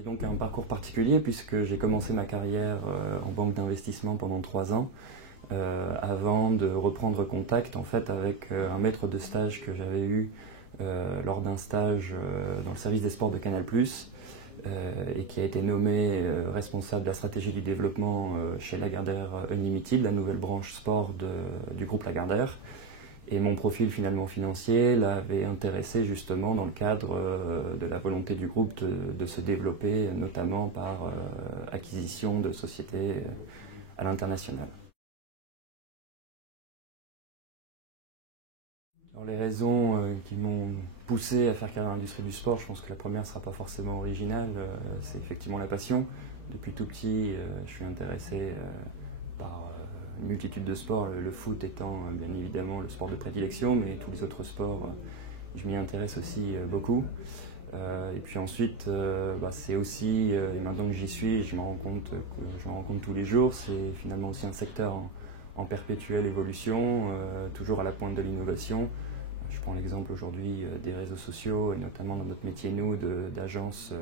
J'ai donc un parcours particulier puisque j'ai commencé ma carrière en banque d'investissement pendant 3 ans avant de reprendre contact en fait avec un maître de stage que j'avais eu lors d'un stage dans le service des sports de Canal+, et qui a été nommé responsable de la stratégie du développement chez Lagardère Unlimited, la nouvelle branche sport du groupe Lagardère. Et mon profil finalement financier l'avait intéressé justement dans le cadre de la volonté du groupe de se développer, notamment par acquisition de sociétés à l'international. Alors, les raisons qui m'ont poussé à faire carrière dans l'industrie du sport, je pense que la première ne sera pas forcément originale, c'est effectivement la passion. Depuis tout petit, je suis intéressé par une multitude de sports, le foot étant bien évidemment le sport de prédilection, mais tous les autres sports, je m'y intéresse aussi beaucoup. Et puis ensuite, c'est aussi, et maintenant que j'y suis, je me rends compte tous les jours, c'est finalement aussi un secteur en perpétuelle évolution, toujours à la pointe de l'innovation. Je prends l'exemple aujourd'hui des réseaux sociaux, et notamment dans notre métier, nous, d'agence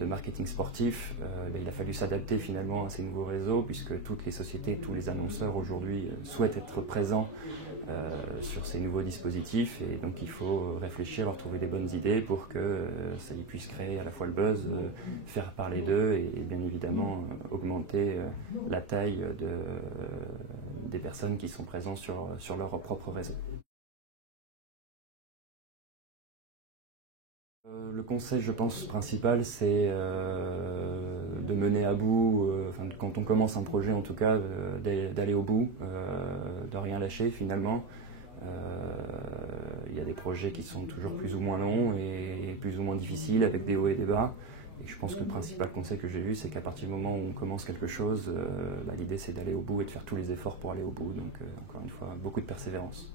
de marketing sportif. Il a fallu s'adapter finalement à ces nouveaux réseaux, puisque toutes les sociétés, tous les annonceurs aujourd'hui souhaitent être présents sur ces nouveaux dispositifs, et donc il faut réfléchir, leur trouver des bonnes idées pour que ça y puisse créer à la fois le buzz, faire parler d'eux et bien évidemment augmenter la taille des personnes qui sont présentes sur leur propre réseau. Le conseil, je pense, principal, c'est de mener à bout, quand on commence un projet en tout cas, d'aller au bout, de rien lâcher finalement. Il y a des projets qui sont toujours plus ou moins longs et plus ou moins difficiles, avec des hauts et des bas. Et je pense que le principal conseil que j'ai eu, c'est qu'à partir du moment où on commence quelque chose, l'idée c'est d'aller au bout et de faire tous les efforts pour aller au bout. Donc encore une fois, beaucoup de persévérance.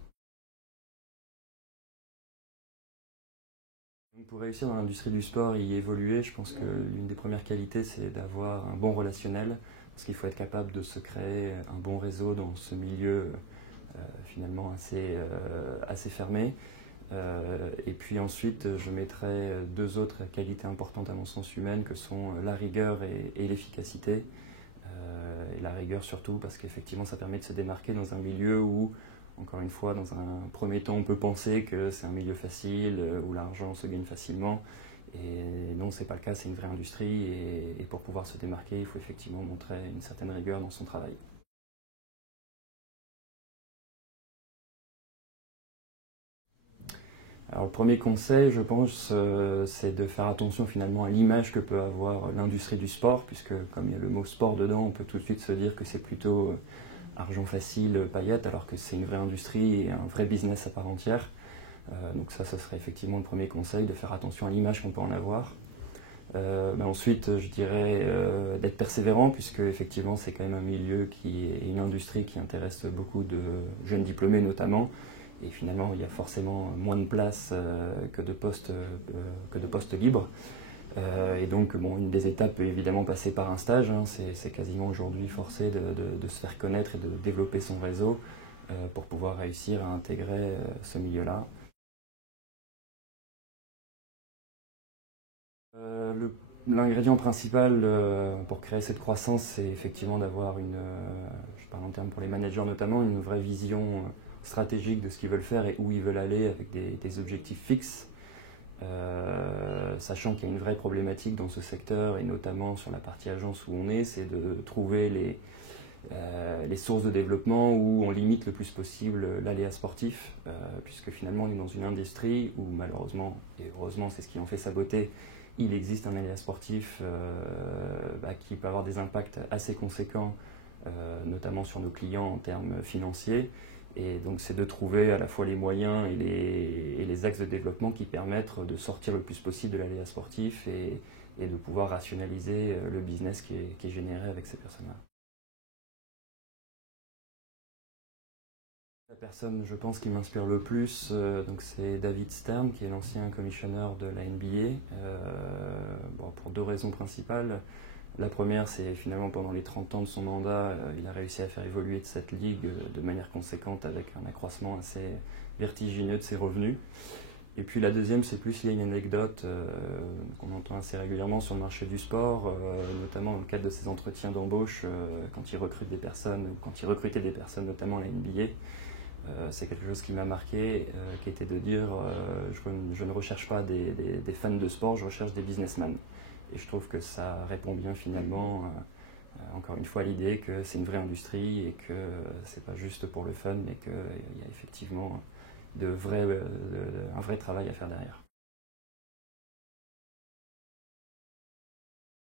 Pour réussir dans l'industrie du sport et y évoluer, je pense que l'une des premières qualités, c'est d'avoir un bon relationnel, parce qu'il faut être capable de se créer un bon réseau dans ce milieu finalement assez fermé. Et puis ensuite, je mettrai deux autres qualités importantes à mon sens humaine, que sont la rigueur et l'efficacité. Et la rigueur surtout parce qu'effectivement, ça permet de se démarquer dans un milieu où, encore une fois, dans un premier temps, on peut penser que c'est un milieu facile, où l'argent se gagne facilement. Et non, c'est pas le cas, c'est une vraie industrie. Et pour pouvoir se démarquer, il faut effectivement montrer une certaine rigueur dans son travail. Alors le premier conseil, je pense, c'est de faire attention finalement à l'image que peut avoir l'industrie du sport, puisque comme il y a le mot sport dedans, on peut tout de suite se dire que c'est plutôt argent facile, paillettes, alors que c'est une vraie industrie et un vrai business à part entière. Donc ça serait effectivement le premier conseil, de faire attention à l'image qu'on peut en avoir. Ensuite, je dirais d'être persévérant, puisque effectivement c'est quand même un milieu qui est une industrie qui intéresse beaucoup de jeunes diplômés notamment. Et finalement, il y a forcément moins de places que de postes libres. Et donc, une des étapes peut évidemment passer par un stage. Hein. C'est quasiment aujourd'hui forcé de se faire connaître et de développer son réseau pour pouvoir réussir à intégrer ce milieu-là. L'ingrédient principal pour créer cette croissance, c'est effectivement d'avoir je parle en termes pour les managers notamment, une vraie vision stratégique de ce qu'ils veulent faire et où ils veulent aller avec des objectifs fixes, sachant qu'il y a une vraie problématique dans ce secteur et notamment sur la partie agence où on est, c'est de trouver les sources de développement où on limite le plus possible l'aléa sportif, puisque finalement on est dans une industrie où malheureusement, et heureusement c'est ce qui en fait sa beauté, il existe un aléa sportif qui peut avoir des impacts assez conséquents, notamment sur nos clients en termes financiers. Et donc c'est de trouver à la fois les moyens et les axes de développement qui permettent de sortir le plus possible de l'aléa sportif et de pouvoir rationaliser le business qui est généré avec ces personnes-là. La personne, je pense, qui m'inspire le plus, c'est David Stern, qui est l'ancien commissionneur de la NBA, pour deux raisons principales. La première, c'est finalement pendant les 30 ans de son mandat, il a réussi à faire évoluer cette ligue de manière conséquente avec un accroissement assez vertigineux de ses revenus. Et puis la deuxième, c'est plus lié à une anecdote qu'on entend assez régulièrement sur le marché du sport, notamment dans le cadre de ces entretiens d'embauche, quand ils recrutent des personnes, ou quand ils recrutaient des personnes, notamment à la NBA. C'est quelque chose qui m'a marqué, qui était de dire je ne recherche pas des fans de sport, je recherche des businessmen. Et je trouve que ça répond bien finalement, encore une fois, à l'idée que c'est une vraie industrie et que c'est pas juste pour le fun, mais qu'il y a effectivement un vrai travail à faire derrière.